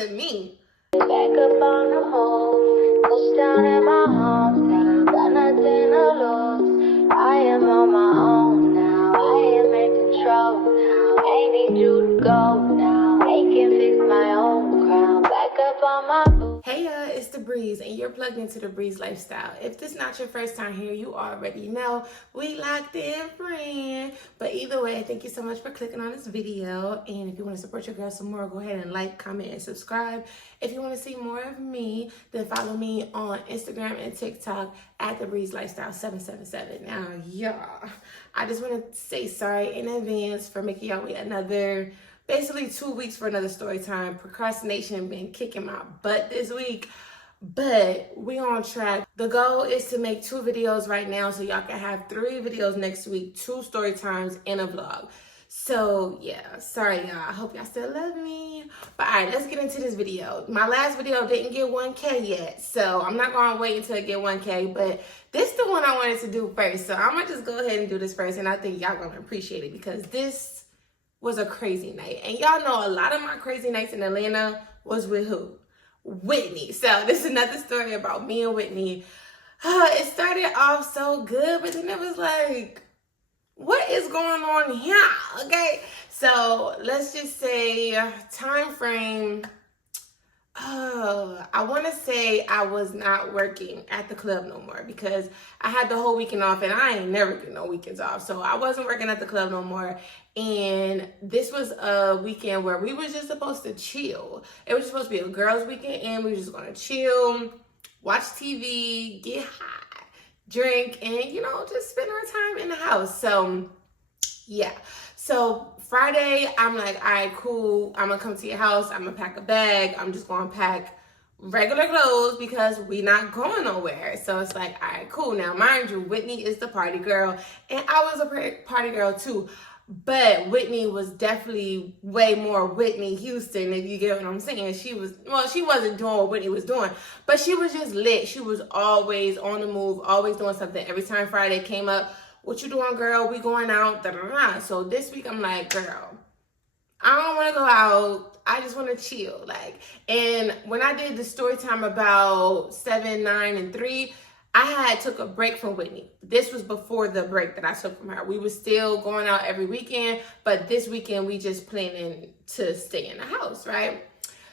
to me. Back up on the move, touchdown in my hometown, got nothing to lose. I am on my own now, I am in control now. Ain't need you to go now, I can fix my own crown. Back up on my boots. Hey it's TheBreeze, and you're plugged into TheBreeze lifestyle. If this is not your first time here, you already know we locked in, friend. But either way, thank you so much for clicking on this video. And if you want to support your girl some more, go ahead and like, comment, and subscribe. If you want to see more of me, then follow me on Instagram and TikTok at TheBreeze lifestyle 777. Now, y'all, I just want to say sorry in advance for making y'all wait another basically 2 weeks for another story time. Procrastination been kicking my butt this week, but we on track. The goal is to make 2 videos right now so y'all can have 3 videos next week, 2 story times and a vlog. So yeah, sorry y'all, I hope y'all still love me. But all right, let's get into this video. My last video didn't get 1K yet, so I'm not gonna wait until I get 1K, but this is the one I wanted to do first. So I'm gonna just go ahead and do this first, and I think y'all gonna appreciate it because this was a crazy night. And y'all know a lot of my crazy nights in Atlanta was with who? Whitney. So this is another story about me and Whitney. It started off so good, but then it was like, what is going on here? Okay, so let's just say time frame. I want to say I was not working at the club no more because I had the whole weekend off, and I ain't never get no weekends off. So I wasn't working at the club no more. And this was a weekend where we were just supposed to chill. It was supposed to be a girls' weekend, and we were just going to chill, watch TV, get high, drink, and, you know, just spend our time in the house. So, yeah. So Friday, I'm like, all right, cool. I'm gonna come to your house. I'm gonna pack a bag. I'm just gonna pack regular clothes because we not going nowhere. So it's like, all right, cool. Now, mind you, Whitney is the party girl, and I was a party girl too. But Whitney was definitely way more Whitney Houston, if you get what I'm saying. She wasn't doing what Whitney was doing, but she was just lit. She was always on the move, always doing something. Every time Friday came up, what you doing, girl? We going out, da, da, da. So this week I'm like, girl, I don't want to go out. I just want to chill. And when I did the story time about 7, 9, and 3, I had took a break from Whitney. This was before the break that I took from her. We were still going out every weekend, but this weekend we just planning to stay in the house, right?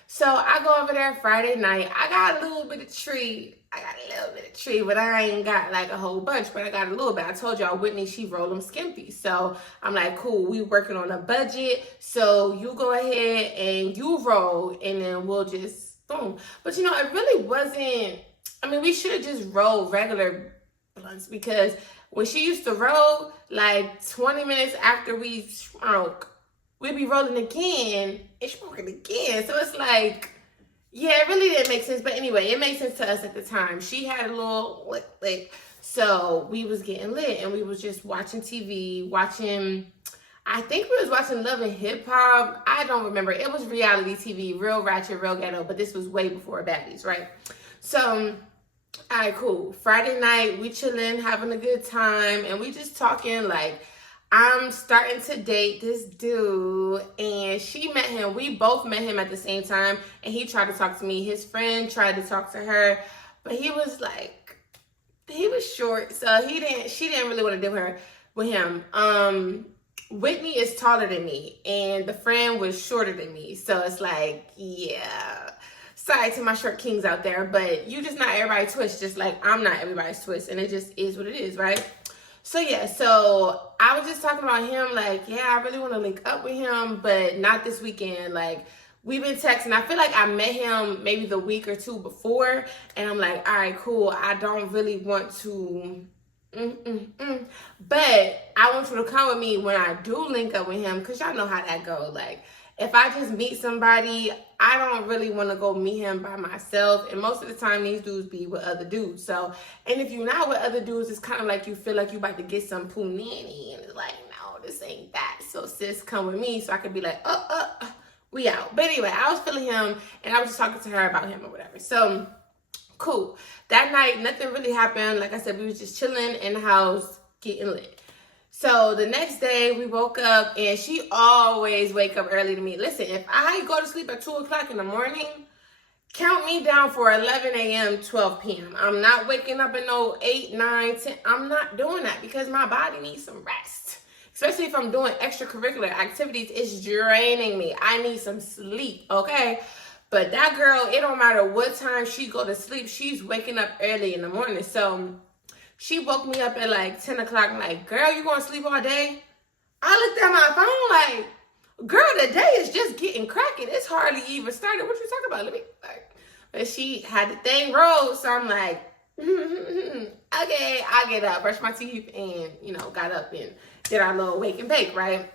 So I go over there Friday night. I got a little bit of tree, but I ain't got like a whole bunch, but I got a little bit. I told y'all Whitney, she roll them skimpy. So I'm like, cool, we working on a budget. So you go ahead and you roll, and then we'll just boom. But you know, it really wasn't, I mean, we should have just rolled regular blunts because when she used to roll, like 20 minutes after we smoke, we'd be rolling again and smoking again. So it's like, yeah, it really didn't make sense. But anyway, it made sense to us at the time. She had a little, so we was getting lit and we was just watching TV, I think we was watching Love and Hip Hop. I don't remember. It was reality TV, real ratchet, real ghetto, but this was way before Baddies, right? So, all right, cool. Friday night, we chilling, having a good time, and we just talking like, I'm starting to date this dude, and she met him. We both met him at the same time, and he tried to talk to me. His friend tried to talk to her, but he was like, he was short, so she didn't really want to deal with him. Whitney is taller than me, and the friend was shorter than me, so it's like, yeah. Sorry to my short kings out there, but you just not everybody's twist, just like I'm not everybody's twist, and it just is what it is, right? So yeah, so I was just talking about him, like, yeah, I really want to link up with him, but not this weekend. Like, we've been texting. I feel like I met him maybe the week or 2 before, and I'm like, all right, cool. I don't really want to, but I want you to come with me when I do link up with him, because y'all know how that goes. Like, if I just meet somebody, I don't really want to go meet him by myself. And most of the time, these dudes be with other dudes. So, and if you're not with other dudes, it's kind of like you feel like you about to get some poo nanny. And it's like, no, this ain't that. So, sis, come with me so I could be like, we out. But anyway, I was feeling him, and I was just talking to her about him or whatever. So, cool. That night, nothing really happened. Like I said, we was just chilling in the house, getting lit. So the next day we woke up, and she always wake up early to me. Listen, if I go to sleep at 2 o'clock in the morning, count me down for 11 a.m., 12 p.m. I'm not waking up at no 8, 9, 10. I'm not doing that because my body needs some rest. Especially if I'm doing extracurricular activities, it's draining me. I need some sleep, okay? But that girl, it don't matter what time she go to sleep, she's waking up early in the morning. So she woke me up at like 10 o'clock. I'm like, girl, you gonna sleep all day? I looked at my phone like, girl, the day is just getting cracking. It's hardly even started. What you talking about? Let me, like, but she had the thing rolled. So I'm like, okay, I get up, brush my teeth, and, you know, got up and did our little wake and bake, right?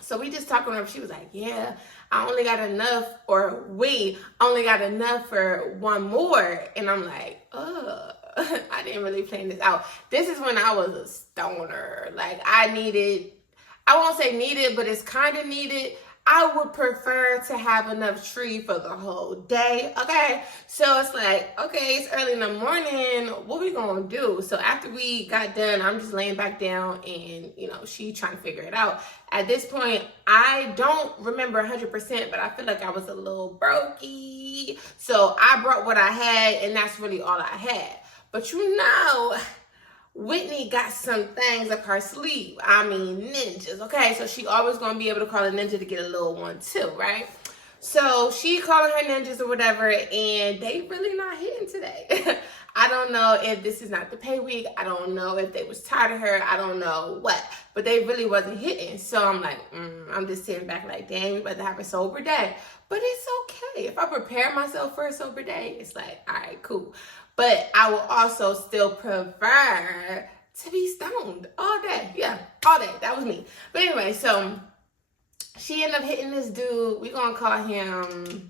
So we just talking to her. She was like, yeah, I only got enough, or we only got enough for one more. And I'm like, I didn't really plan this out. This is when I was a stoner. Like, I won't say needed, but it's kind of needed. I would prefer to have enough tree for the whole day, okay? So it's like, okay, it's early in the morning. What we gonna do? So after we got done, I'm just laying back down, and, you know, she trying to figure it out. At this point, I don't remember 100%, but I feel like I was a little brokey. So I brought what I had, and that's really all I had. But you know, Whitney got some things up her sleeve. I mean, ninjas, okay? So she always gonna be able to call a ninja to get a little one too, right? So she calling her ninjas or whatever, and they really not hitting today. I don't know if this is not the pay week. I don't know if they was tired of her. I don't know what, but they really wasn't hitting. So I'm like, I'm just sitting back like, dang, we about to have a sober day. But it's okay. If I prepare myself for a sober day, it's like, all right, cool. But I will also still prefer to be stoned all day. Yeah, all day. That was me. But anyway, so she ended up hitting this dude. We're going to call him,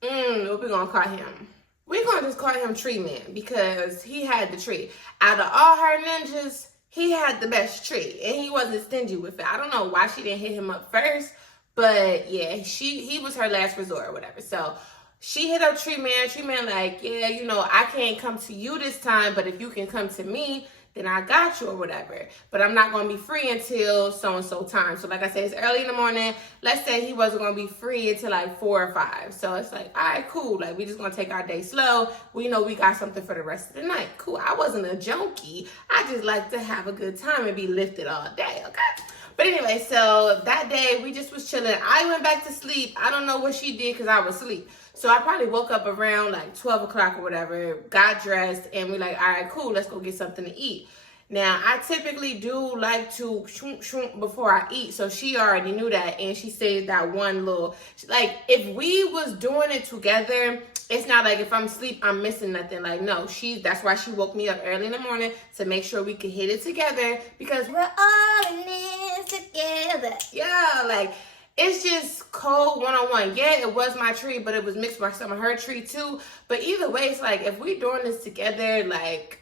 what we going to call him? We're going to just call him Tree Man because he had the tree. Out of all her ninjas, he had the best tree. And he wasn't stingy with it. I don't know why she didn't hit him up first. But yeah, he was her last resort or whatever. So she hit up Tree Man. Tree Man like, yeah, you know, I can't come to you this time, but if you can come to me, then I got you or whatever. But I'm not going to be free until so-and-so time. So like I said, it's early in the morning. Let's say he wasn't going to be free until like 4 or 5. So it's like, all right, cool. Like, we just going to take our day slow. We know we got something for the rest of the night. Cool. I wasn't a junkie. I just like to have a good time and be lifted all day, okay? But anyway, so that day we just was chilling. I went back to sleep. I don't know what she did because I was asleep. So I probably woke up around like 12 o'clock or whatever, got dressed, and we're like, all right, cool, let's go get something to eat. Now, I typically do like to shoom before I eat, so she already knew that, and she said that one little, like, if we was doing it together, it's not like if I'm asleep, I'm missing nothing. Like, no, that's why she woke me up early in the morning to make sure we could hit it together, because we're all in this together. Yeah, like, it's just cold one-on-one. Yeah, it was my tree, but it was mixed with some of her tree too. But either way, it's like, if we doing this together, like,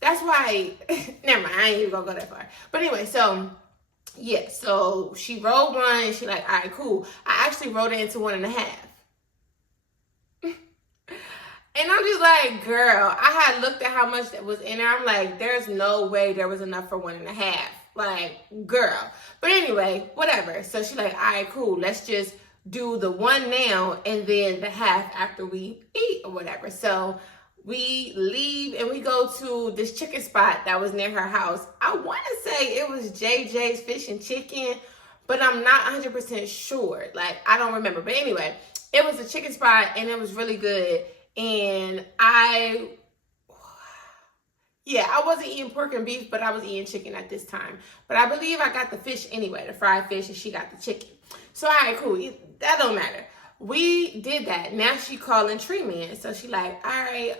that's why, never mind, I ain't even gonna go that far. But anyway, so, yeah, so she rolled one, and she like, all right, cool. I actually rolled it into 1.5. And I'm just like, girl, I had looked at how much that was in there. I'm like, there's no way there was enough for 1.5. Like, girl. But anyway, whatever. So she like, all right, cool. Let's just do the one now and then the half after we eat or whatever. So we leave and we go to this chicken spot that was near her house. I want to say it was JJ's Fish and Chicken, but I'm not 100% sure. Like, I don't remember. But anyway, it was a chicken spot and it was really good. And I wasn't eating pork and beef, but I was eating chicken at this time. But I believe I got the fish anyway, the fried fish, and she got the chicken. So, all right, cool. That don't matter. We did that. Now she calling Tree Man. So she like, all right,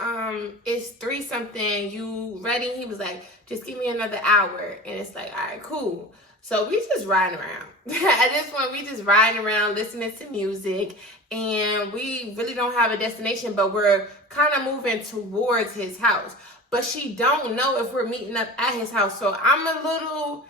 it's 3 something. You ready? He was like, just give me another hour. And it's like, all right, cool. So we just riding around. At this point, we just riding around, listening to music. And we really don't have a destination, but we're kind of moving towards his house. But she don't know if we're meeting up at his house. So I'm a little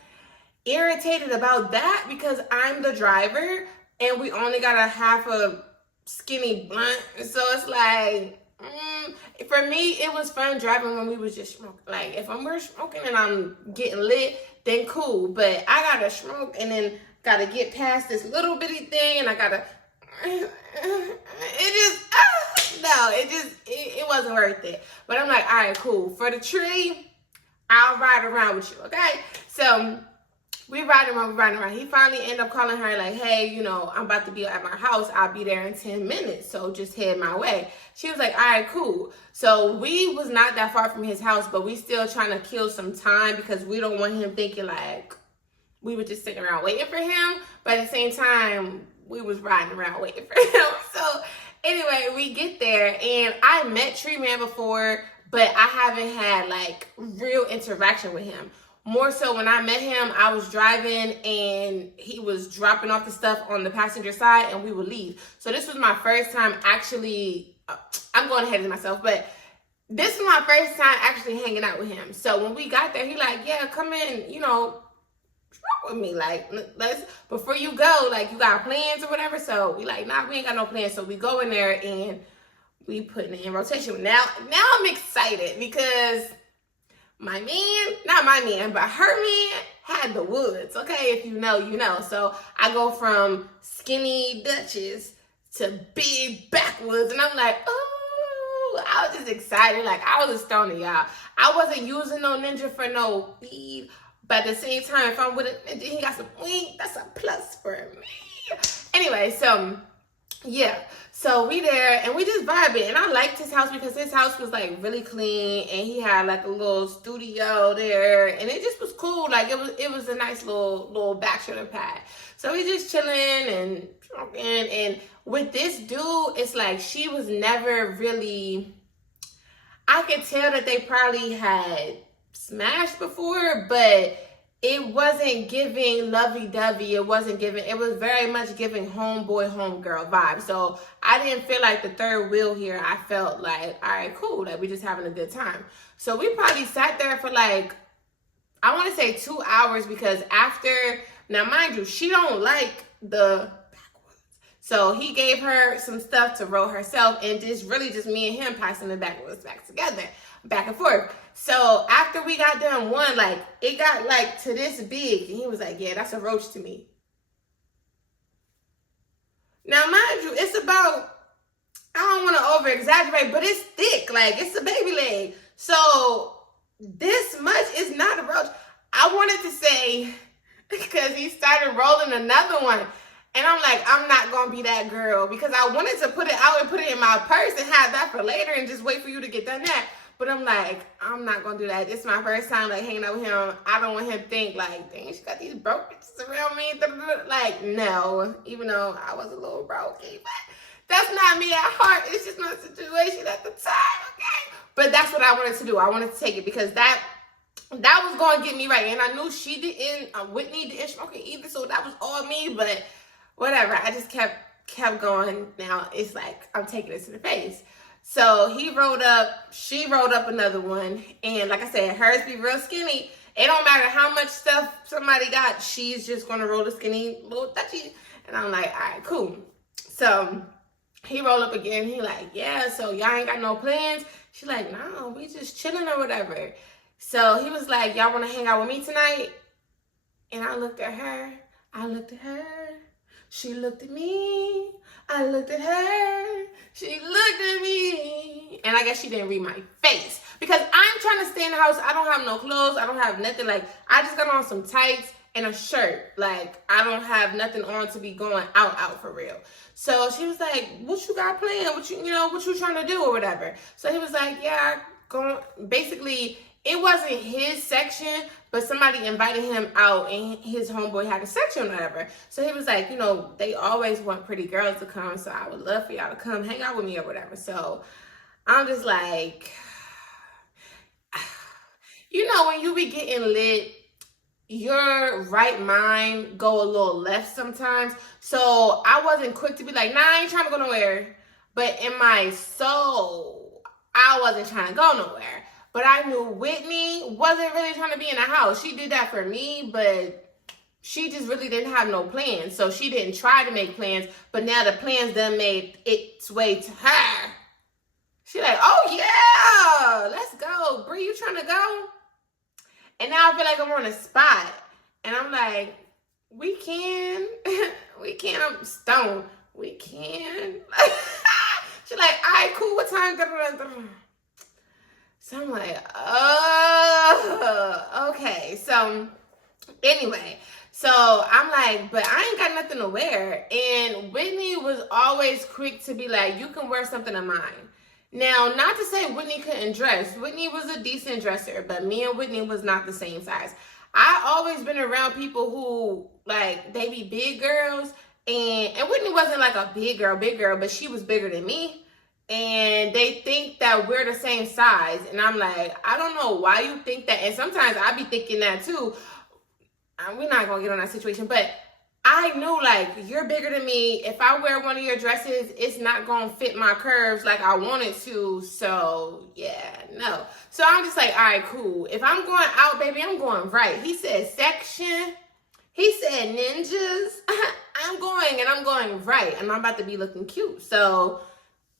irritated about that because I'm the driver and we only got a half a skinny blunt. So it's like, For me, it was fun driving when we was just smoking. Like, if we're smoking and I'm getting lit, then cool. But I gotta smoke and then gotta get past this little bitty thing, and I gotta. It wasn't worth it. But I'm like, all right, cool. For the tree, I'll ride around with you, okay? So we riding around. He finally ended up calling her like, hey, you know, I'm about to be at my house. I'll be there in 10 minutes. So just head my way. She was like, all right, cool. So we was not that far from his house, but we still trying to kill some time because we don't want him thinking like we were just sitting around waiting for him. But at the same time, we was riding around waiting for him. So anyway, we get there and I met Tree Man before, but I haven't had like real interaction with him. More so when I met him, I was driving and he was dropping off the stuff on the passenger side and we would leave. So this was my first time actually, I'm going ahead of myself, but this was my first time actually hanging out with him. So when we got there, he like, yeah, come in, you know, smoke with me. Like, let's, before you go, like, you got plans or whatever. So we like, nah, we ain't got no plans. So we go in there and we putting it in rotation. Now I'm excited because my man, not my man, but her man had the woods. Okay, if you know, you know. So I go from skinny Duchess to big backwoods, and I'm like, oh, I was just excited. Like, I was a stoner, y'all. I wasn't using no ninja for no weed, but at the same time, if I'm with a ninja, he got some weed, that's a plus for me. Anyway, so yeah, so we there and we just vibing, and I liked his house because his house was like really clean and he had like a little studio there and it just was cool. Like it was a nice little bachelor pad. So we just chilling and smoking, and with this dude, it's like she was never really, I could tell that they probably had smashed before, but it wasn't giving lovey-dovey. It wasn't giving, it was very much giving homeboy, homegirl vibe. So I didn't feel like the third wheel here. I felt like, all right, cool. Like, we just having a good time. So we probably sat there for like, I want to say 2 hours because after, now mind you, she don't like the backwoods. So he gave her some stuff to roll herself and just really just me and him passing the backwoods back together, back and forth. So after we got done one, like, it got like to this big, and he was like, yeah, that's a roach to me. Now, mind you, it's about, I don't want to over exaggerate, but it's thick, like it's a baby leg. So this much is not a roach. I wanted to say, because he started rolling another one, and I'm like, I'm not going to be that girl, because I wanted to put it out and put it in my purse and have that for later and just wait for you to get done that. But I'm like, I'm not going to do that. This is my first time, like, hanging out with him. I don't want him to think, like, dang, she got these broke bitches around me. Like, no. Even though I was a little brokey. But that's not me at heart. It's just my situation at the time, okay? But that's what I wanted to do. I wanted to take it because that was going to get me right. And I knew she didn't, Whitney didn't smoke it either. So that was all me. But whatever. I just kept going. Now it's like, I'm taking it to the face. So he rolled up, she rolled up another one. And like I said, hers be real skinny. It don't matter how much stuff somebody got, she's just going to roll the skinny little touchy. And I'm like, all right, cool. So he rolled up again. He like, yeah, so y'all ain't got no plans? She like, no, we just chilling or whatever. So he was like, y'all want to hang out with me tonight? And I looked at her. I looked at her. She looked at me. I looked at her. She looked at me. And I guess she didn't read my face. Because I'm trying to stay in the house. I don't have no clothes. I don't have nothing. Like, I just got on some tights and a shirt. Like, I don't have nothing on to be going out for real. So she was like, what you got planned? What you trying to do or whatever? So he was like, yeah, basically, it wasn't his section, but somebody invited him out and his homeboy had a section or whatever. So he was like, they always want pretty girls to come, so I would love for y'all to come hang out with me or whatever. So I'm just like, when you be getting lit, your right mind go a little left sometimes. So I wasn't quick to be like, nah, I ain't trying to go nowhere. But in my soul, I wasn't trying to go nowhere. But I knew Whitney wasn't really trying to be in the house. She did that for me, but she just really didn't have no plans. So she didn't try to make plans, but now the plans done made its way to her. She like, oh yeah, let's go. Bree, you trying to go? And now I feel like I'm on a spot. And I'm like, we can. We can. I'm stoned. We can. She's like, all right, cool. What time? So I'm like, oh, okay. So anyway, so I'm like, but I ain't got nothing to wear. And Whitney was always quick to be like, you can wear something of mine. Now, not to say Whitney couldn't dress. Whitney was a decent dresser, but me and Whitney was not the same size. I always been around people who, like, they be big girls. And Whitney wasn't like a big girl, but she was bigger than me. And they think that we're the same size. And I'm like, I don't know why you think that. And sometimes I be thinking that too. We're not going to get on that situation. But I knew, like, you're bigger than me. If I wear one of your dresses, it's not going to fit my curves like I want it to. So, yeah, no. So I'm just like, all right, cool. If I'm going out, baby, I'm going right. He said section. He said ninjas. I'm going right. And I'm about to be looking cute. So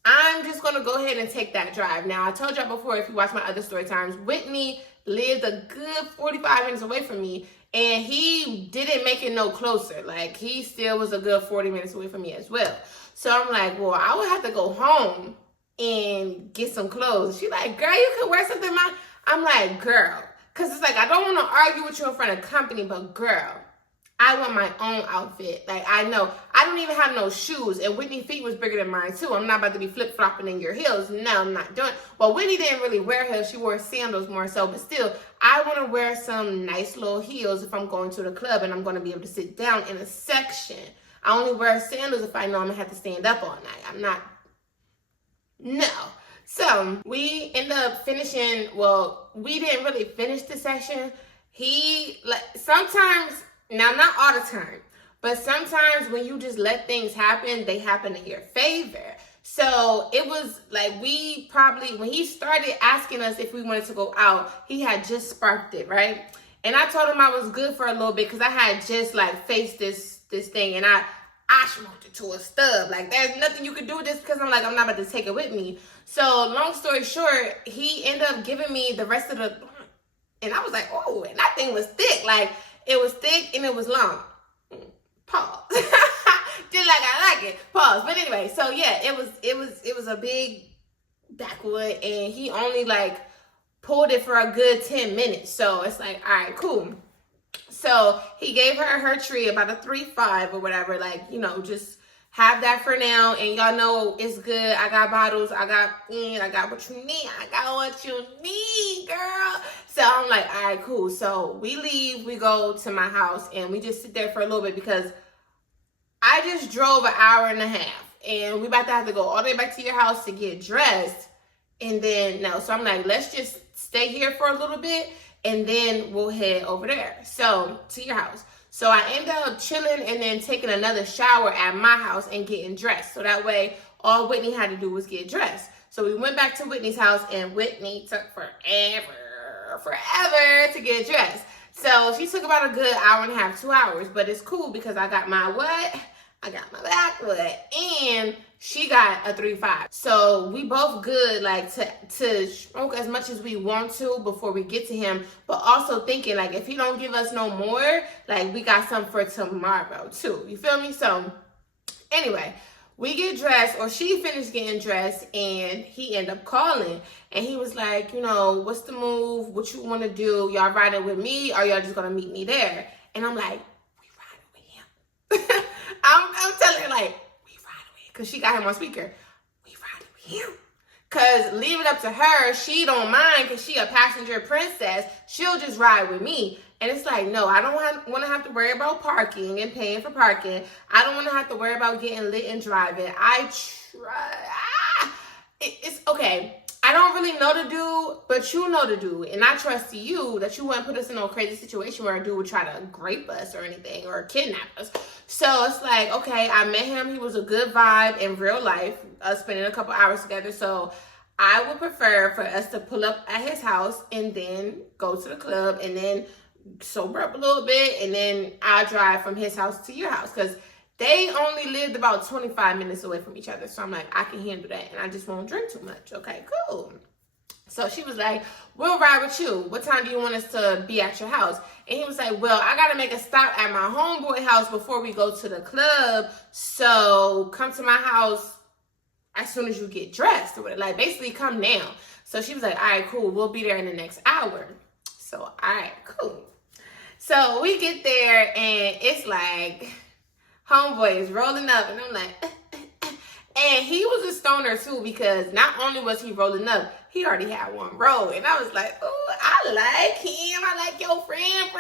I'm just going to go ahead and take that drive. Now, I told y'all before, if you watch my other story times, Whitney lived a good 45 minutes away from me, and he didn't make it no closer. Like, he still was a good 40 minutes away from me as well. So I'm like, well, I would have to go home and get some clothes. She's like, girl, you can wear something. I'm like, girl, because it's like, I don't want to argue with you in front of company, but girl, I want my own outfit. Like, I know. I don't even have no shoes. And Whitney's feet was bigger than mine, too. I'm not about to be flip-flopping in your heels. No, I'm not doing. Well, Whitney didn't really wear heels. She wore sandals more so. But still, I want to wear some nice little heels if I'm going to the club and I'm going to be able to sit down in a section. I only wear sandals if I know I'm going to have to stand up all night. I'm not. No. So, we end up finishing. Well, we didn't really finish the session. He, like, sometimes. Now, not all the time, but sometimes when you just let things happen, they happen in your favor. So it was like when he started asking us if we wanted to go out, he had just sparked it, right? And I told him I was good for a little bit because I had just like faced this thing, and I smoked it to a stub. Like, there's nothing you could do with this because I'm like, I'm not about to take it with me. So long story short, he ended up giving me the rest of the, and I was like, oh, and that thing was thick. Like, it was thick and it was long. Pause. Just like I like it. Pause. But anyway, so yeah, it was a big backwood, and he only like pulled it for a good 10 minutes. So it's like, all right, cool. So he gave her tree, about a 3.5 or whatever, like, you know, just have that for now. And y'all know it's good. I got bottles. I got what you need. I got what you need, girl. So I'm like, all right, cool. So we leave. We go to my house, and we just sit there for a little bit because I just drove an hour and a half. And we about to have to go all the way back to your house to get dressed. And then, no. So I'm like, let's just stay here for a little bit, and then we'll head over there. So, to your house. So I ended up chilling and then taking another shower at my house and getting dressed. So that way, all Whitney had to do was get dressed. So we went back to Whitney's house, and Whitney took forever to get dressed. So she took about a good hour and a half, 2 hours. But it's cool because I got my what? I got my backwood, and she got a 3.5. So we both good, like, to smoke as much as we want to before we get to him, but also thinking, like, if he don't give us no more, like, we got something for tomorrow too. You feel me? So anyway, we get dressed, or she finished getting dressed, and he ended up calling, and he was like, you know, what's the move? What you want to do? Y'all riding with me, or y'all just gonna meet me there? And I'm like, we riding with him. I'm telling her, like, we riding with him, because she got him on speaker. We riding with him. Because leave it up to her, she don't mind, because she a passenger princess. She'll just ride with me. And it's like, no, I don't want to have to worry about parking and paying for parking. I don't want to have to worry about getting lit and driving. It's okay. I don't really know the dude, but you know the dude. And I trust you that you wouldn't put us in no crazy situation where a dude would try to grape us or anything, or kidnap us. So it's like, okay, I met him. He was a good vibe in real life, us spending a couple hours together. So I would prefer for us to pull up at his house and then go to the club and then sober up a little bit, and then I'll drive from his house to your house. Because They only lived about 25 minutes away from each other. So I'm like, I can handle that. And I just won't drink too much. Okay, cool. So she was like, we'll ride with you. What time do you want us to be at your house? And he was like, well, I got to make a stop at my homeboy house before we go to the club. So come to my house as soon as you get dressed. Or like, basically come now. So she was like, all right, cool. We'll be there in the next hour. So, all right, cool. So we get there and it's like, homeboy is rolling up. And I'm like, and he was a stoner too, because not only was he rolling up, he already had one roll. And I was like, oh, I like him. I like your friend.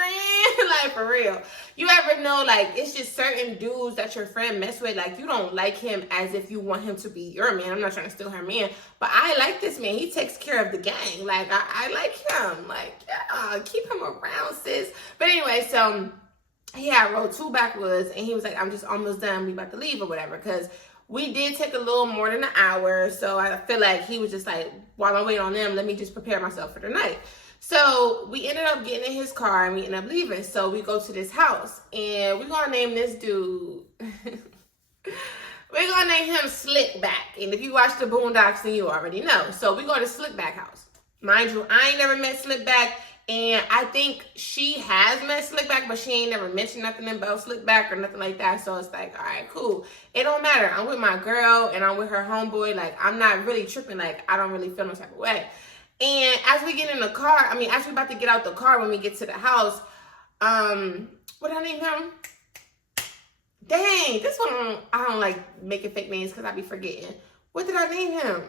Like, for real. You ever know, like, it's just certain dudes that your friend mess with. Like, you don't like him as if you want him to be your man. I'm not trying to steal her man. But I like this man. He takes care of the gang. Like, I like him. Like, yeah, keep him around, sis. But anyway, so he had rolled 2 backwoods. And he was like, I'm just almost done. We about to leave or whatever. Because we did take a little more than an hour, so I feel like he was just like, while I'm waiting on them, let me just prepare myself for the night. So we ended up getting in his car and we ended up leaving. So we go to this house and we're going to name this dude, we're going to name him Slickback. And if you watch the Boondocks, then you already know. So we go to Slickback house. Mind you, I ain't never met Slickback. And I think she has met Slickback, but she ain't never mentioned nothing about Slickback or nothing like that. So it's like, all right, cool. It don't matter. I'm with my girl and I'm with her homeboy. Like, I'm not really tripping. Like, I don't really feel no type of way. And as we get in the car, as we about to get out the car when we get to the house, what did I name him? Dang, this one, I don't like making fake names because I be forgetting. What did I name him?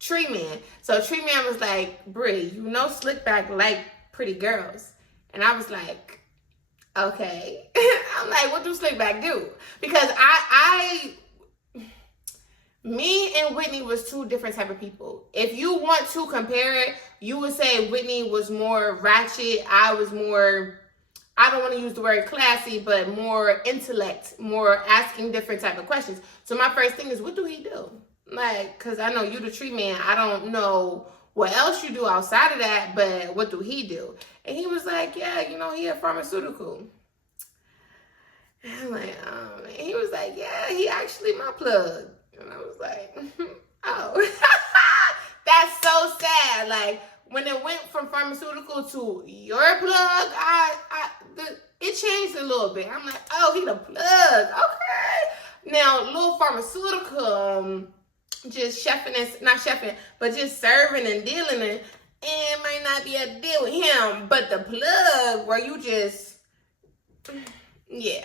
Tree Man. So Tree Man was like, Bree, you know Slickback like pretty girls. And I was like, okay. I'm like, what do Slickback do? Because me and Whitney was 2 different type of people. If you want to compare it, you would say Whitney was more ratchet. I was more, I don't want to use the word classy, but more intellect, more asking different type of questions. So my first thing is, what do he do? Like, because I know you the tree man. I don't know what else you do outside of that, but what do he do? And he was like, yeah, you know, he a pharmaceutical. And I'm like, oh, man. He was like, yeah, he actually my plug. And I was like, oh. That's so sad. Like, when it went from pharmaceutical to your plug, it changed a little bit. I'm like, oh, he the plug. Okay. Now, little pharmaceutical, just chefing and not chefing, but just serving and dealing, and it might not be a deal with him. But the plug, where you just, yeah,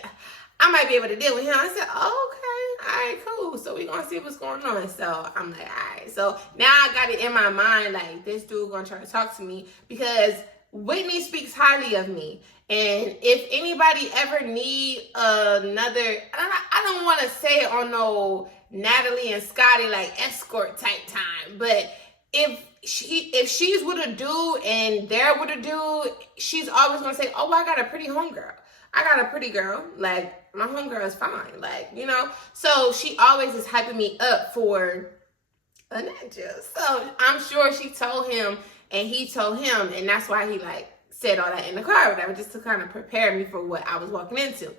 I might be able to deal with him. I said, oh, okay, all right, cool. So we gonna see what's going on. So I'm like, all right. So now I got it in my mind, like, this dude gonna try to talk to me because Whitney speaks highly of me. And if anybody ever need another, I don't want to say it on no Natalie and Scotty like escort type time, but if she's with a dude and they're with a dude, she's always gonna say, oh, I got a pretty homegirl. I got a pretty girl. Like, my homegirl is fine. Like, you know, so she always is hyping me up for a ninja. So I'm sure she told him and he told him, and that's why he like said all that in the car or whatever, just to kind of prepare me for what I was walking into.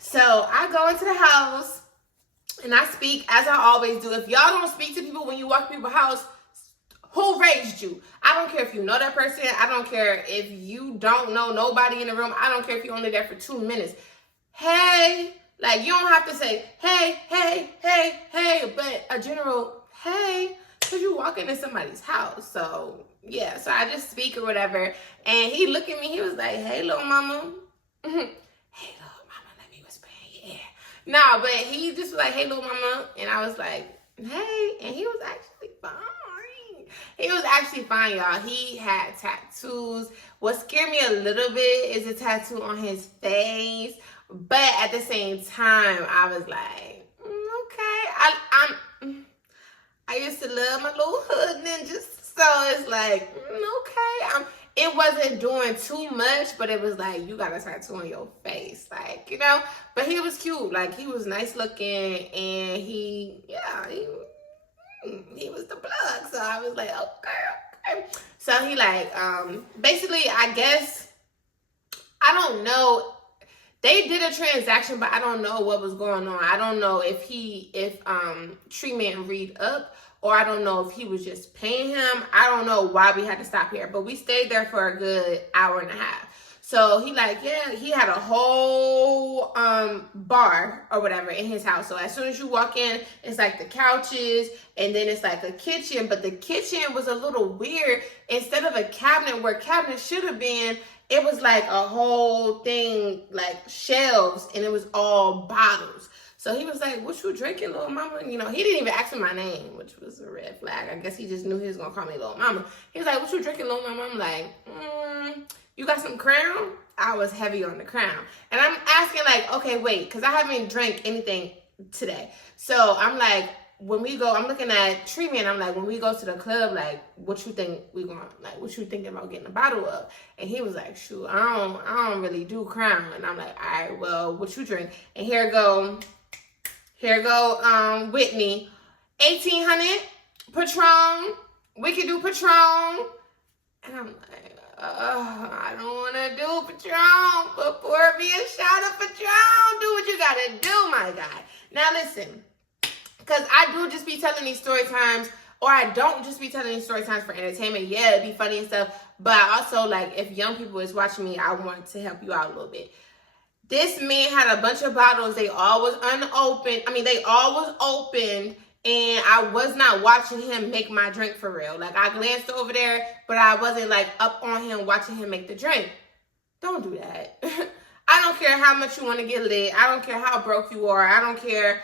So I go into the house and I speak as I always do. If y'all don't speak to people when you walk in people's house, who raised you? I don't care if you know that person. I don't care if you don't know nobody in the room. I don't care if you're only there for 2 minutes. Hey, like, you don't have to say, hey, hey, hey, hey, but a general, hey, because you walk into somebody's house. So, yeah, so I just speak or whatever. And he looked at me, he was like, hey, little mama. Hey, little mama, let me whisper in your ear. Nah, but he just was like, hey, little mama. And I was like, hey. And he was actually fine. He was actually fine, y'all. He had tattoos. What scared me a little bit is a tattoo on his face. But at the same time, I was like, okay. I used to love my little hood ninjas. So it's like, okay. It wasn't doing too much, but it was like, you got a tattoo on your face. Like, you know. But he was cute. Like, he was nice looking. And he was the plug. So I was like, okay. So he like, basically, I guess, I don't know. They did a transaction, but I don't know what was going on. I don't know if Tree Man read up, or I don't know if he was just paying him. I don't know why we had to stop here, but we stayed there for a good hour and a half. So he he had a whole bar or whatever in his house. So as soon as you walk in, it's like the couches, and then it's like a kitchen, but the kitchen was a little weird. Instead of a cabinet where cabinets should have been, it was like a whole thing, like shelves, and it was all bottles. So he was like, "What you drinking, little mama?" You know, he didn't even ask me my name, which was a red flag. I guess he just knew he was gonna call me little mama. He was like, "What you drinking, little mama?" I'm like, "You got some Crown?" I was heavy on the Crown. And I'm asking like, okay, wait, because I haven't drank anything today. So I'm like, when we go, I'm looking at Tree Man. I'm like, when we go to the club, like, what you think we going, like, what you thinking about getting a bottle of? And he was like, shoot, I don't really do Crown. And I'm like, all right, well, what you drink? And here go, Whitney, 1800 Patron. We can do Patron. And I'm like, I don't want to do Patron, but pour me a shot of Patron. Do what you got to do, my guy. Now listen. Because I do just be telling these story times, or I don't just be telling these story times for entertainment. Yeah, it'd be funny and stuff. But also, like, if young people is watching me, I want to help you out a little bit. This man had a bunch of bottles. They all was unopened. I mean, they all was opened. And I was not watching him make my drink for real. Like, I glanced over there, but I wasn't, like, up on him watching him make the drink. Don't do that. I don't care how much you want to get lit. I don't care how broke you are. I don't care.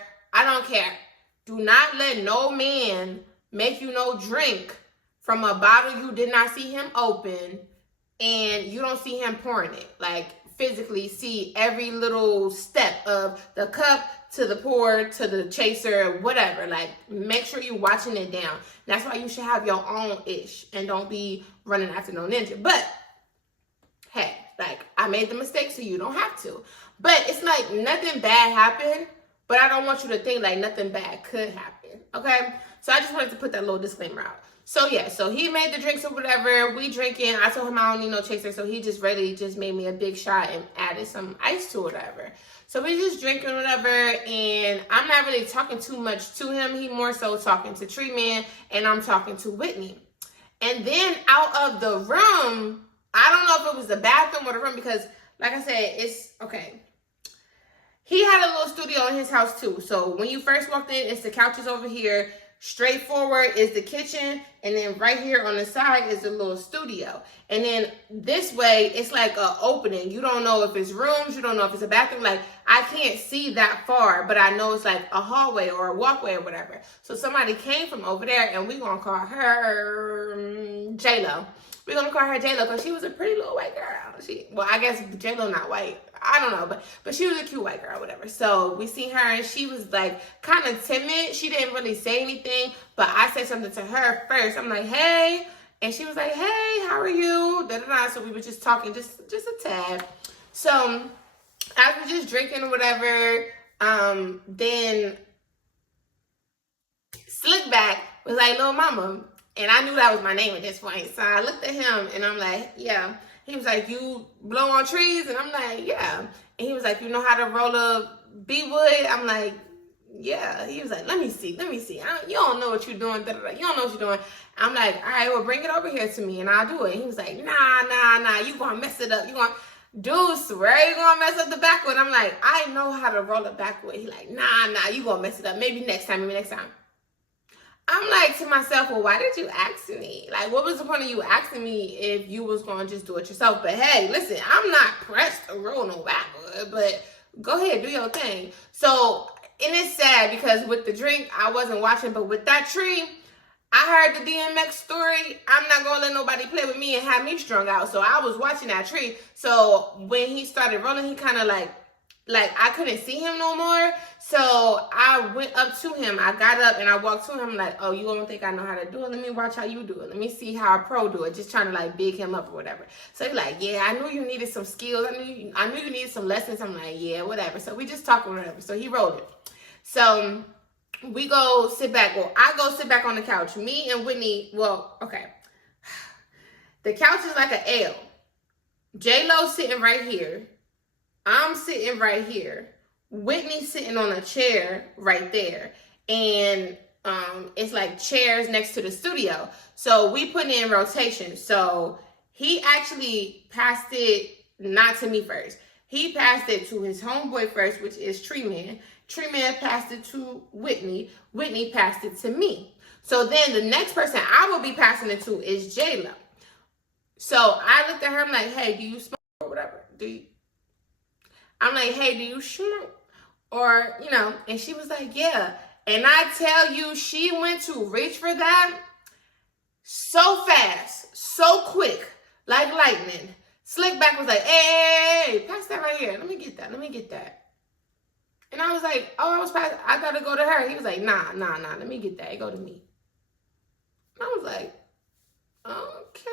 Do not let no man make you no drink from a bottle you did not see him open, and you don't see him pouring it. Like, physically see every little step of the cup to the pour to the chaser, whatever. Like, make sure you're watching it down. That's why you should have your own ish and don't be running after no ninja. But hey, like, I made the mistake, so you don't have to. But it's like nothing bad happened. But I don't want you to think like nothing bad could happen, okay? So I just wanted to put that little disclaimer out. So yeah, so he made the drinks or whatever. We drinking. I told him I don't need no chaser, so he just readily just made me a big shot and added some ice to it, whatever. So we just drinking whatever, and I'm not really talking too much to him. He more so talking to Tree Man, and I'm talking to Whitney. And then out of the room, I don't know if it was the bathroom or the room, because like I said, it's okay. He had a little studio in his house too. So when you first walked in, it's the couches over here. Straight forward is the kitchen. And then right here on the side is the little studio. And then this way, it's like an opening. You don't know if it's rooms. You don't know if it's a bathroom. Like, I can't see that far, but I know it's like a hallway or a walkway or whatever. So somebody came from over there, and we're going to call her J-Lo. We're going to call her J-Lo because she was a pretty little white girl. Well, I guess J-Lo not white. I don't know, but she was a cute white girl, whatever. So we seen her, and she was like kind of timid. She didn't really say anything, but I said something to her first. I'm like, hey, and she was like, hey, how are you? Da-da-da. So we were just talking, just a tad. So after just drinking or whatever, then Slickback was like, little mama, and I knew that was my name at this point. So I looked at him, and I'm like, yeah. He was like, you blow on trees? And I'm like, yeah. And he was like, you know how to roll a B-wood? I'm like, yeah. He was like, let me see. You don't know what you're doing. You don't know what you're doing. I'm like, all right, well, bring it over here to me, and I'll do it. And he was like, nah. You going to mess it up. Dude, swear you going to mess up the backwood. I'm like, I know how to roll a backwood. He like, nah, you going to mess it up. Maybe next time. I'm like to myself, well, why did you ask me? Like, what was the point of you asking me if you was going to just do it yourself? But hey, listen, I'm not pressed to roll no backwood, but go ahead, do your thing. So, and it's sad because with the drink, I wasn't watching, but with that tree, I heard the DMX story. I'm not going to let nobody play with me and have me strung out. So I was watching that tree. So when he started rolling, he kind of like I couldn't see him no more. So I went up to him. I got up and I walked to him like, oh, you don't think I know how to do it? Let me watch how you do it. Let me see how a pro do it. Just trying to like big him up or whatever. So he's like, yeah, I knew you needed some skills. I knew you needed some lessons. I'm like, yeah, whatever. So we just talked or whatever. So he rolled it. So we go sit back. Well, I go sit back on the couch. Me and Whitney, well, okay. The couch is like an L. J-Lo sitting right here. I'm sitting right here. Whitney's sitting on a chair right there. And it's like chairs next to the studio. So we put it in rotation. So he actually passed it not to me first. He passed it to his homeboy first, which is Tree Man. Tree Man passed it to Whitney. Whitney passed it to me. So then the next person I will be passing it to is J-Lo. So I looked at her, I'm like, hey, do you smoke or whatever? I'm like, hey, do you smoke? Or, you know, and she was like, yeah. And I tell you, she went to reach for that so fast, so quick, like lightning. Slickback was like, hey, pass that right here. Let me get that. And I was like, oh, I gotta go to her. He was like, nah, let me get that. It go to me. I was like, okay.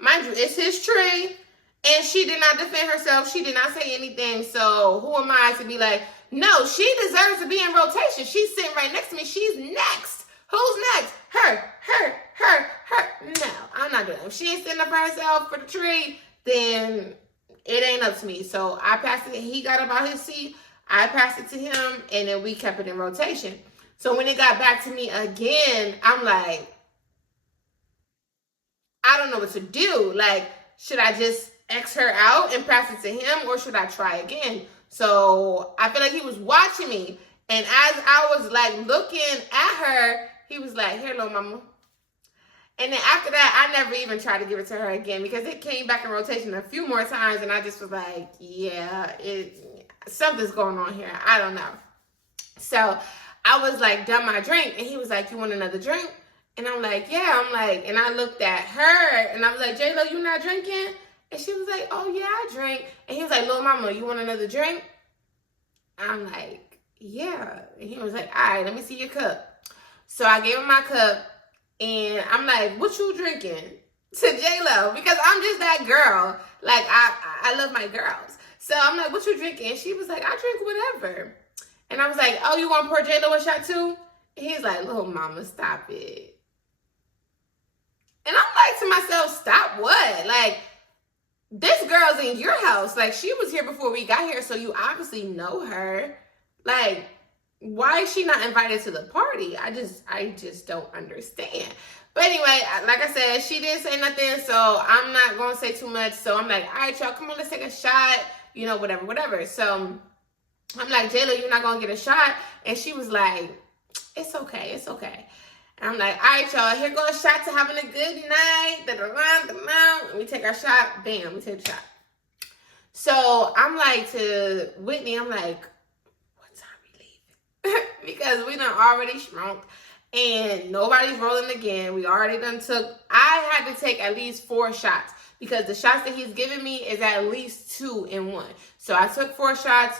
Mind you, it's his tree. And she did not defend herself. She did not say anything. So who am I to be like, no, she deserves to be in rotation. She's sitting right next to me. She's next. Who's next? Her. No, I'm not doing it. If she ain't sitting up for herself for the tree, then it ain't up to me. So I passed it. He got up out his seat. I passed it to him, and then we kept it in rotation. So when it got back to me again, I'm like, I don't know what to do. Like, should I just X her out and pass it to him, or should I try again? So I feel like he was watching me. And as I was like looking at her, he was like, here, little mama. And then after that, I never even tried to give it to her again because it came back in rotation a few more times. And I just was like, yeah, something's going on here. I don't know. So I was like, done my drink. And he was like, you want another drink? And I'm like, yeah. And I looked at her and I was like, J-Lo, you not drinking? And she was like, oh yeah, I drink. And he was like, little mama, you want another drink? I'm like, yeah. And he was like, all right, let me see your cup. So I gave him my cup. And I'm like, what you drinking? To J-Lo, because I'm just that girl. Like, I love my girls. So I'm like, what you drinking? And she was like, I drink whatever. And I was like, oh, you want to pour J-Lo a shot too? And he's like, little mama, stop it. And I'm like to myself, stop what? Like, this girl's in your house. Like, she was here before we got here, so you obviously know her. Like, why is she not invited to the party? I just don't understand. But anyway, like I said, she didn't say nothing, so I'm not going to say too much. So I'm like, all right, y'all, come on, let's take a shot. You know, whatever. So I'm like, J-Lo, you're not going to get a shot? And she was like, it's okay. And I'm like, all right, y'all, here goes a shot to having a good night. And we take our shot. Bam, we take the shot. So I'm like to Whitney, I'm like, because we done already smoked and nobody's rolling again. We already done I had to take at least 4 shots because the shots that he's giving me is at least 2 in 1. So I took 4 shots.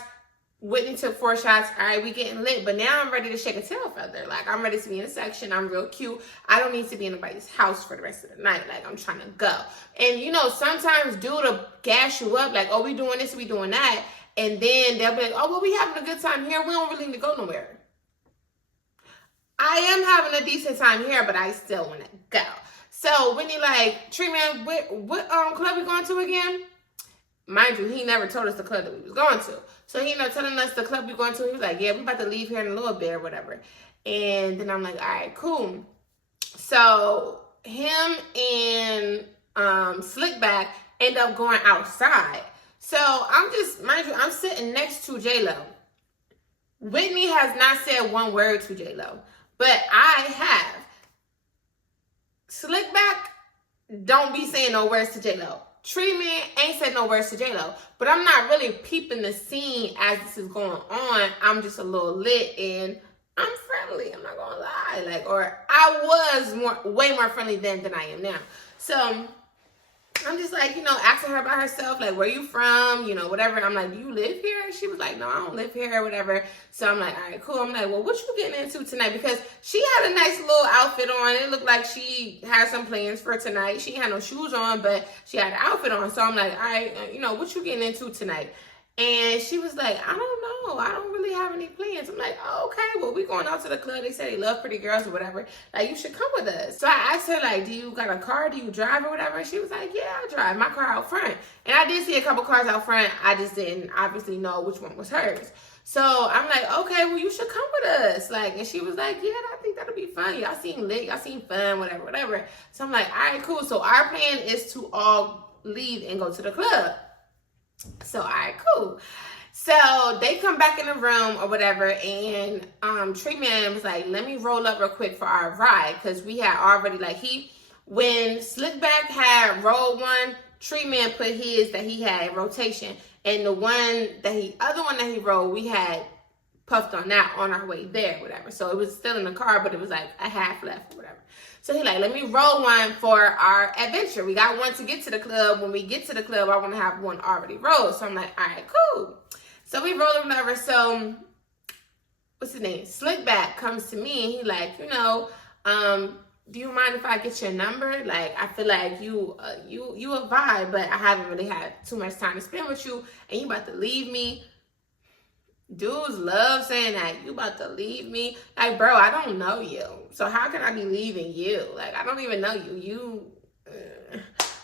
Whitney took 4 shots. All right, we getting lit. But now I'm ready to shake a tail feather. Like, I'm ready to be in a section. I'm real cute. I don't need to be in nobody's house for the rest of the night. Like, I'm trying to go. And, you know, sometimes dude will gas you up. Like, oh, we doing this, we doing that. And then they'll be like, oh, well, we having a good time here. We don't really need to go nowhere. I am having a decent time here, but I still want to go. So Whitney like, Tree Man, what club we going to again? Mind you, he never told us the club that we was going to. So he ended up telling us the club we going to. He was like, yeah, we about to leave here in a little bit or whatever. And then I'm like, all right, cool. So him and Slickback end up going outside. So I'm just, mind you, I'm sitting next to J-Lo. Whitney has not said one word to J-Lo, but I have. Slickback don't be saying no words to J-Lo. Tree Man ain't said no words to J-Lo, but I'm not really peeping the scene as this is going on. I'm just a little lit and I'm friendly. I'm not gonna lie. Like, or I was way more friendly then than I am now. So I'm just like, you know, asking her about herself, like, where you from, you know, whatever. I'm like, do you live here? And she was like, no, I don't live here, whatever. So I'm like, all right, cool. I'm like, well, what you getting into tonight? Because she had a nice little outfit on. It looked like she had some plans for tonight. She had no shoes on, but she had an outfit on. So I'm like, all right, you know, what you getting into tonight? And she was like, I don't know. I don't really have any plans. I'm like, oh, okay, well, we going out to the club. They said they love pretty girls or whatever. Like, you should come with us. So I asked her, like, do you got a car? Do you drive or whatever? And she was like, yeah, I drive. My car out front. And I did see a couple cars out front. I just didn't obviously know which one was hers. So I'm like, okay, well, you should come with us. Like, and she was like, yeah, I think that'll be fun. Y'all seem lit. Y'all seem fun, whatever, whatever. So I'm like, all right, cool. So our plan is to all leave and go to the club. So, all right, cool. So they come back in the room or whatever, and Tree Man was like, let me roll up real quick for our ride, because we had already, like, when Slickback had rolled one, Tree Man put his that he had in rotation, and the other one that he rolled, we had puffed on that on our way there, whatever. So it was still in the car, but it was like a half left or whatever. So he like, let me roll one for our adventure. We got one to get to the club. When we get to the club, I want to have one already rolled. So I'm like, all right, cool. So we rolled or whatever. So what's his name? Slickback comes to me and he like, do you mind if I get your number? Like, I feel like you a vibe, but I haven't really had too much time to spend with you, and you about to leave me. Dudes love saying that. You about to leave me. Like, bro, I don't know you. So how can I be leaving you? Like, I don't even know you.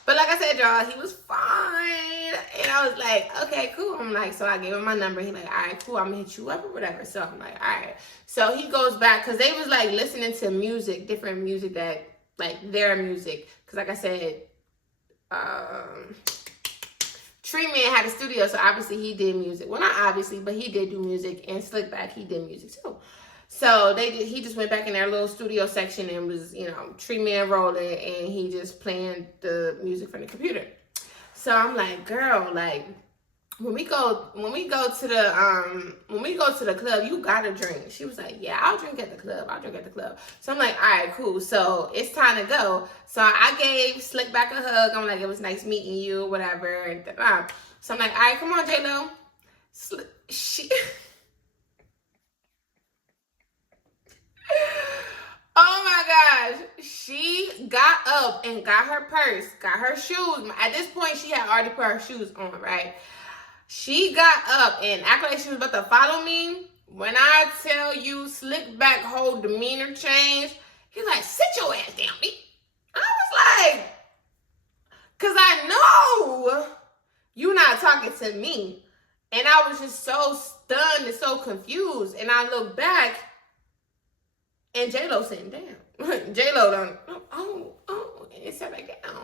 But like I said, y'all, he was fine. And I was like, okay, cool. I'm like, so I gave him my number. He like, all right, cool. I'm going to hit you up or whatever. So I'm like, all right. So he goes back, because they was like listening to music, different music that, like their music. Because like I said, Tree Man had a studio, so obviously he did music. Well, not obviously, but he did do music. And Slickback, he did music too. So he just went back in their little studio section and was, Tree Man rolling, and he just playing the music from the computer. So I'm like, girl, like, when we go to the club, you gotta drink. She was like, yeah, I'll drink at the club. So I'm like, all right, cool. So it's time to go. So I gave Slickback a hug. I'm like, it was nice meeting you, whatever. So I'm like, all right, come on, J-Lo. Oh my gosh. She got up and got her purse, got her shoes. At this point, she had already put her shoes on, right? She got up and acted like she was about to follow me. When I tell you Slickback whole demeanor changed, he's like, sit your ass down, me. I was like, because I know you're not talking to me. And I was just so stunned and so confused. And I look back, and J-Lo sitting down. J-Lo done, and sat back down.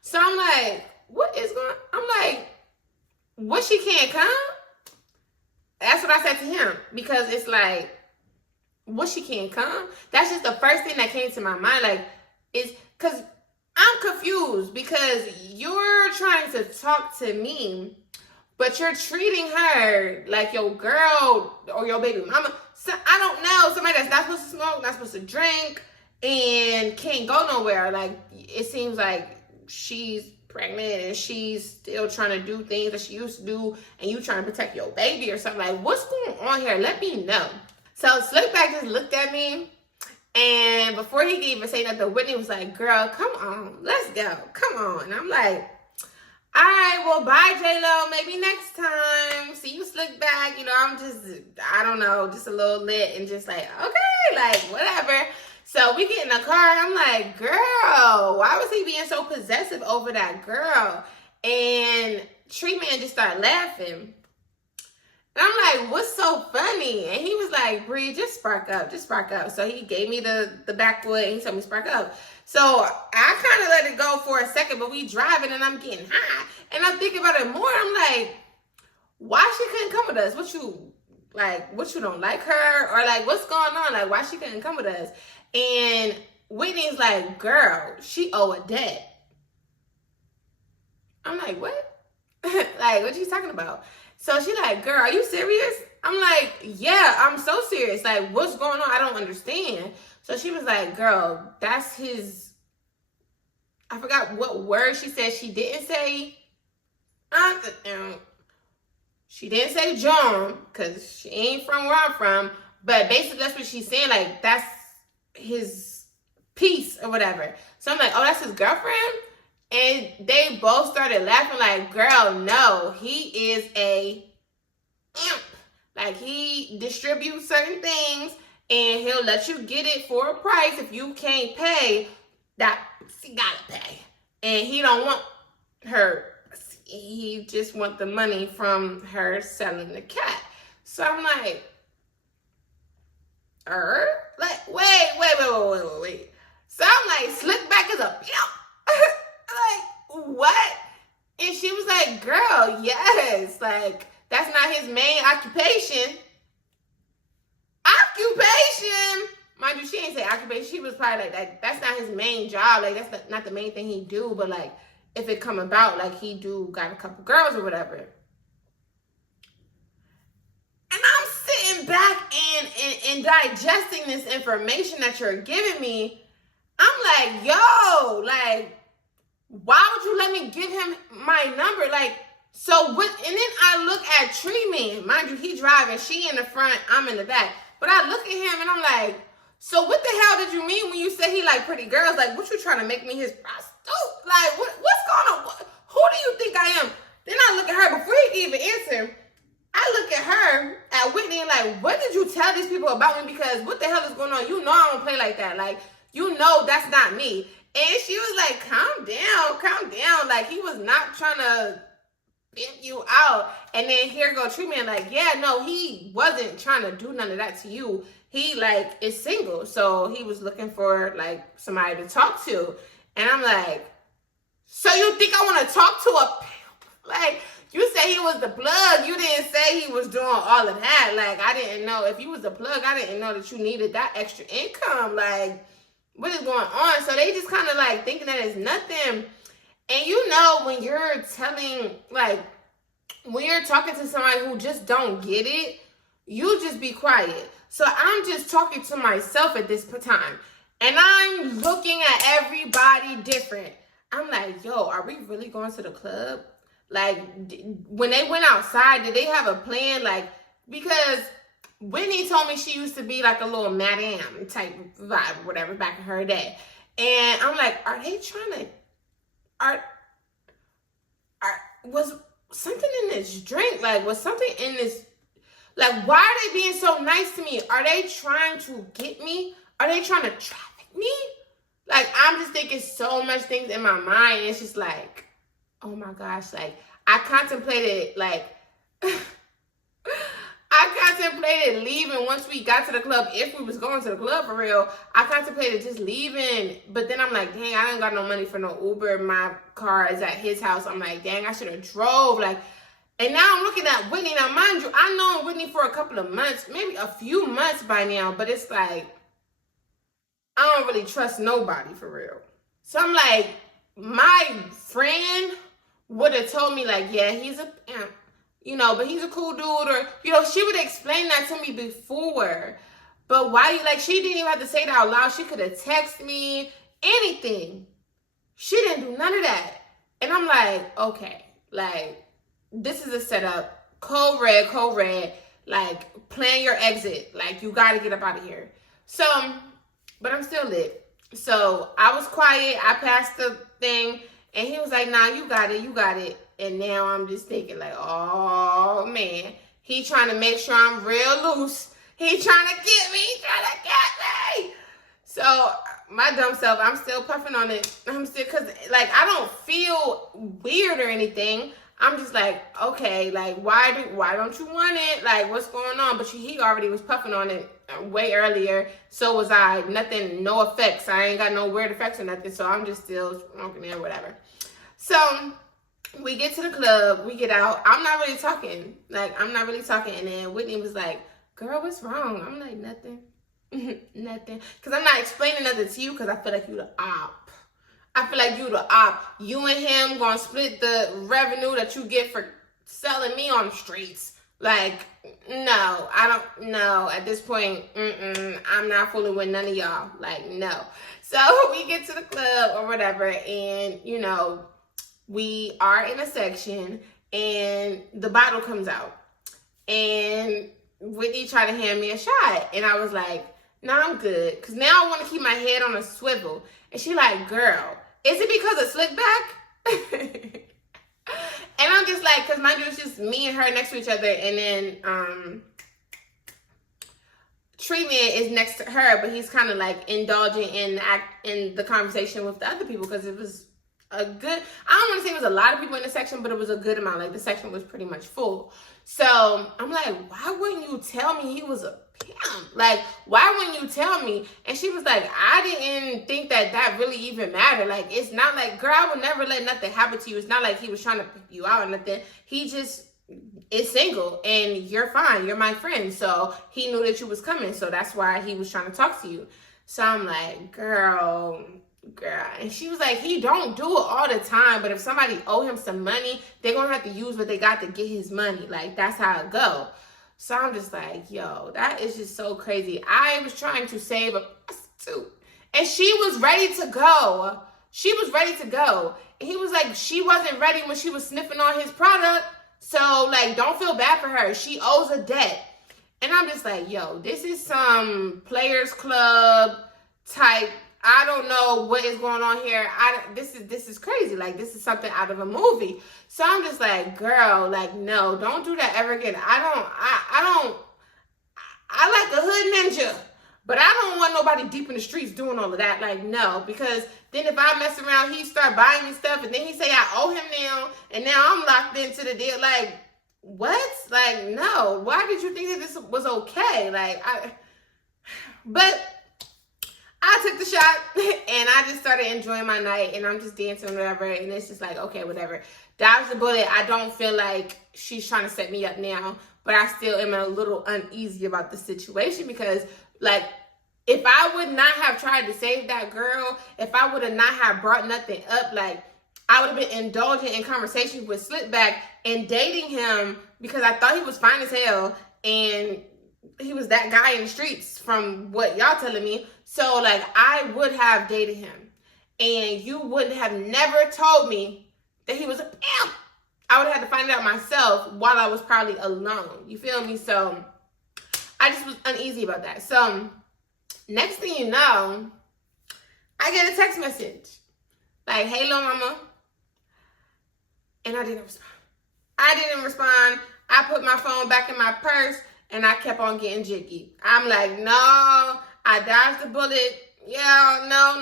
So I'm like, what is going on? I'm like, what, she can't come? That's what I said to him. Because it's like, what, she can't come? That's just the first thing that came to my mind. Like, it's because I'm confused, because you're trying to talk to me, but you're treating her like your girl or your baby mama. So, I don't know. Somebody that's not supposed to smoke, not supposed to drink, and can't go nowhere. Like, it seems like she's pregnant and she's still trying to do things that she used to do, and you trying to protect your baby or something. Like, what's going on here? Let me know. So Slickback just looked at me, and before he could even say nothing, Whitney was like, girl, come on, let's go, come on. And I'm like, all right, well, bye, J-Lo, maybe next time. See you, Slickback. I'm just, I don't know, just a little lit and just like, okay, like, whatever. So we get in the car, and I'm like, girl, why was he being so possessive over that girl? And Tree Man just started laughing. And I'm like, what's so funny? And he was like, Bree, just spark up, just spark up. So he gave me the backwood, and he told me spark up. So I kind of let it go for a second, but we driving, and I'm getting high. And I'm thinking about it more. I'm like, why she couldn't come with us? What, you don't like her? Or like, what's going on? Like, why she couldn't come with us? And Whitney's like, girl, she owe a debt. I'm like, what? Like, what you talking about? So she like, girl, are you serious? I'm like, yeah, I'm so serious. Like, what's going on? I don't understand. So she was like, girl, that's his, I forgot what word she said. She didn't say, she didn't say John, because she ain't from where I'm from. But basically, that's what she's saying. Like, that's his piece or whatever. So I'm like, oh, that's his girlfriend? And they both started laughing like, girl, no, he is a imp. Like, he distributes certain things and he'll let you get it for a price. If you can't pay, that she gotta pay. And he don't want her. He just want the money from her selling the cat. So I'm like, like, wait. So I'm like, Slickback is a pimp. Like, what? And she was like, girl, yes. Like, that's not his main occupation. Occupation? Mind you, she ain't say occupation. She was probably like, that's not his main job. Like, that's not the main thing he do. But, like, if it come about, like, he do got a couple girls or whatever. And I'm sitting back and digesting this information that you're giving me. I'm like, yo, like, why would you let me give him my number? Like, so what? And then I look at Tree Man. Mind you, he driving. She in the front. I'm in the back. But I look at him and I'm like, so what the hell did you mean when you say he like pretty girls? Like, what you trying to make me his prostitute? Like, what's going on? Who do you think I am? Then I look at her before he can even answer. I look at her, at Whitney, and like, what did you tell these people about me? Because what the hell is going on? You know I don't play like that. Like, you know that's not me. And she was like, calm down. Like, he was not trying to pimp you out. And then here go Tree Man, like, yeah, no, he wasn't trying to do none of that to you. He, like, is single. So he was looking for, like, somebody to talk to. And I'm like, so you think I want to talk to a pimp? Like, you say he was the plug. You didn't say he was doing all of that. Like, I didn't know. If you was the plug, I didn't know that you needed that extra income. Like, what is going on? So they just kind of like thinking that it's nothing. And you know, when you're telling, like, when you're talking to somebody who just don't get it, you just be quiet. So I'm just talking to myself at this time. And I'm looking at everybody different. I'm like, yo, are we really going to the club? Like, when they went outside, did they have a plan? Like, because Whitney told me she used to be like a little madam type vibe, whatever, back in her day. And I'm like, are they trying to, was something in this drink? Like, was something in this, like, why are they being so nice to me? Are they trying to get me? Are they trying to traffic me? Like, I'm just thinking so much things in my mind. It's just like, oh my gosh, like, I contemplated, like, I contemplated leaving once we got to the club. If we was going to the club for real, I contemplated just leaving. But then I'm like, dang, I ain't got no money for no Uber. My car is at his house. I'm like, dang, I should have drove. Like, and now I'm looking at Whitney. Now, mind you, I know Whitney for a couple of months, maybe a few months by now. But it's like, I don't really trust nobody for real. So I'm like, my friend would have told me, like, yeah, he's a pimp. You know, but he's a cool dude, or, you know, she would explain that to me before. But why, like, she didn't even have to say it out loud. She could have texted me, anything. She didn't do none of that. And I'm like, okay, like, this is a setup. Code red, like, plan your exit. Like, you got to get up out of here. So, but I'm still lit. So I was quiet. I passed the thing. And he was like, nah, you got it. And now I'm just thinking like, oh, man. He trying to make sure I'm real loose. He trying to get me. So my dumb self, I'm still puffing on it. I'm still, because, like, I don't feel weird or anything. I'm just like, okay, like, why don't you want it? Like, what's going on? But he already was puffing on it way earlier. So was I. Nothing, no effects. I ain't got no weird effects or nothing. So I'm just still smoking there, whatever. So we get to the club. We get out. I'm not really talking. And then Whitney was like, girl, what's wrong? I'm like, nothing. Nothing. Because I'm not explaining nothing to you because I feel like you the op. You and him gonna split the revenue that you get for selling me on the streets. Like, no, I don't know. At this point, I'm not fooling with none of y'all. Like, no. So we get to the club or whatever, and, you know, we are in a section, and the bottle comes out. And Whitney tried to hand me a shot, and I was like, nah, I'm good. Because now I want to keep my head on a swivel. And she like, girl, is it because of Slickback? And I'm just like, because mind you, it's just me and her next to each other, and then Treatment is next to her, but he's kind of like indulging in the conversation with the other people, because it was a good, I don't want to say it was a lot of people in the section, but it was a good amount. Like the section was pretty much full. So I'm like, why wouldn't you tell me he was a pimp? Like, why wouldn't you tell me? And she was like, I didn't think that really even mattered. Like, it's not like, girl, I would never let nothing happen to you. It's not like he was trying to pick you out or nothing. He just is single and you're fine. You're my friend. So he knew that you was coming. So that's why he was trying to talk to you. So I'm like, girl. And she was like, he don't do it all the time, but if somebody owe him some money, they're gonna have to use what they got to get his money. Like, that's how it go. So I'm just like, yo, that is just so crazy. I was trying to save a prostitute, and she was ready to go. And he was like, she wasn't ready when she was sniffing on his product. So, like, don't feel bad for her. She owes a debt. And I'm just like, yo, this is some Players Club type. I don't know what is going on here. This is crazy. Like, this is something out of a movie. So I'm just like, girl, like, no, don't do that ever again. I like a hood ninja, but I don't want nobody deep in the streets doing all of that. Like, no, because then if I mess around, he start buying me stuff, and then he say I owe him now, and now I'm locked into the deal. Like, what? Like, no. Why did you think that this was okay? Like, but I took the shot, and I just started enjoying my night, and I'm just dancing, whatever, and it's just like, okay, whatever. Dodge the bullet. I don't feel like she's trying to set me up now, but I still am a little uneasy about the situation, because, like, if I would not have tried to save that girl, if I would have not have brought nothing up, like, I would have been indulging in conversations with Slickback and dating him because I thought he was fine as hell, and he was that guy in the streets from what y'all telling me. So, like, I would have dated him, and you wouldn't have never told me that he was a pimp. I would have had to find it out myself while I was probably alone. You feel me? So I just was uneasy about that. So next thing you know, I get a text message like, hey, little mama. And I didn't respond. I put my phone back in my purse, and I kept on getting jiggy. I'm like, no, I dodged the bullet. Yeah, no.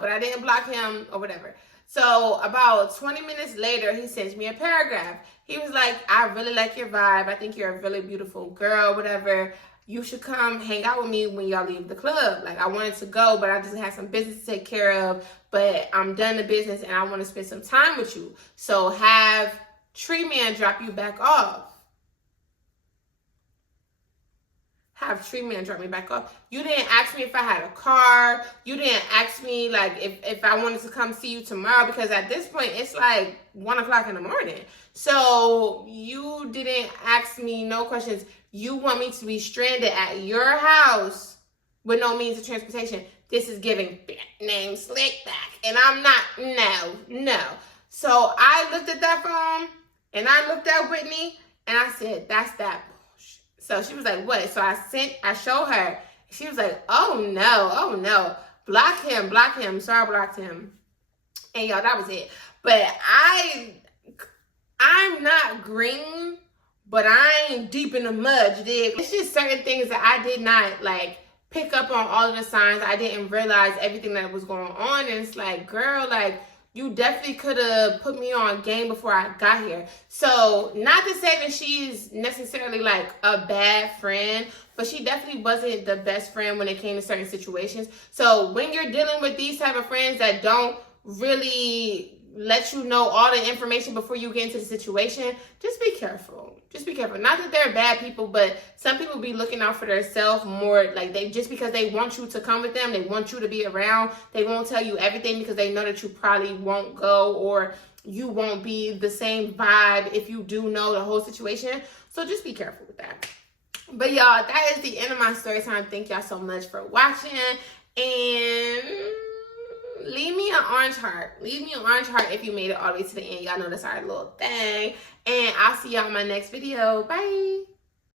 But I didn't block him or whatever. So about 20 minutes later, he sends me a paragraph. He was like, I really like your vibe. I think you're a really beautiful girl, whatever. You should come hang out with me when y'all leave the club. Like, I wanted to go, but I just had some business to take care of. But I'm done the business, and I want to spend some time with you. So have Tree Man drop you back off. Have Tree Man drop me back off. You didn't ask me if I had a car. You didn't ask me, like, if I wanted to come see you tomorrow, because at this point, it's like 1 o'clock in the morning. So you didn't ask me no questions. You want me to be stranded at your house with no means of transportation. This is giving name Slickback. And I'm not, no. So I looked at that phone, and I looked at Whitney, and I said, that's that. So she was like, what? So I showed her. She was like, oh no. Block him. So I blocked him. And y'all, that was it. But I'm not green, but I ain't deep in the mud, you dig? It's just certain things that I did not, like, pick up on all of the signs. I didn't realize everything that was going on. And it's like, girl, like, you definitely could have put me on game before I got here. So, not to say that she's necessarily, like, a bad friend, but she definitely wasn't the best friend when it came to certain situations. So, when you're dealing with these type of friends that don't really let you know all the information before you get into the situation, just be careful. Just be careful. Not that they're bad people, but some people be looking out for themselves more. Like, they just because they want you to come with them, they want you to be around, they won't tell you everything because they know that you probably won't go, or you won't be the same vibe if you do know the whole situation. So just be careful with that. But y'all, that is the end of my story time. Thank y'all so much for watching, and leave me an orange heart. Leave me an orange heart if you made it all the way to the end. Y'all know that's our little thing. And I'll see y'all in my next video. Bye.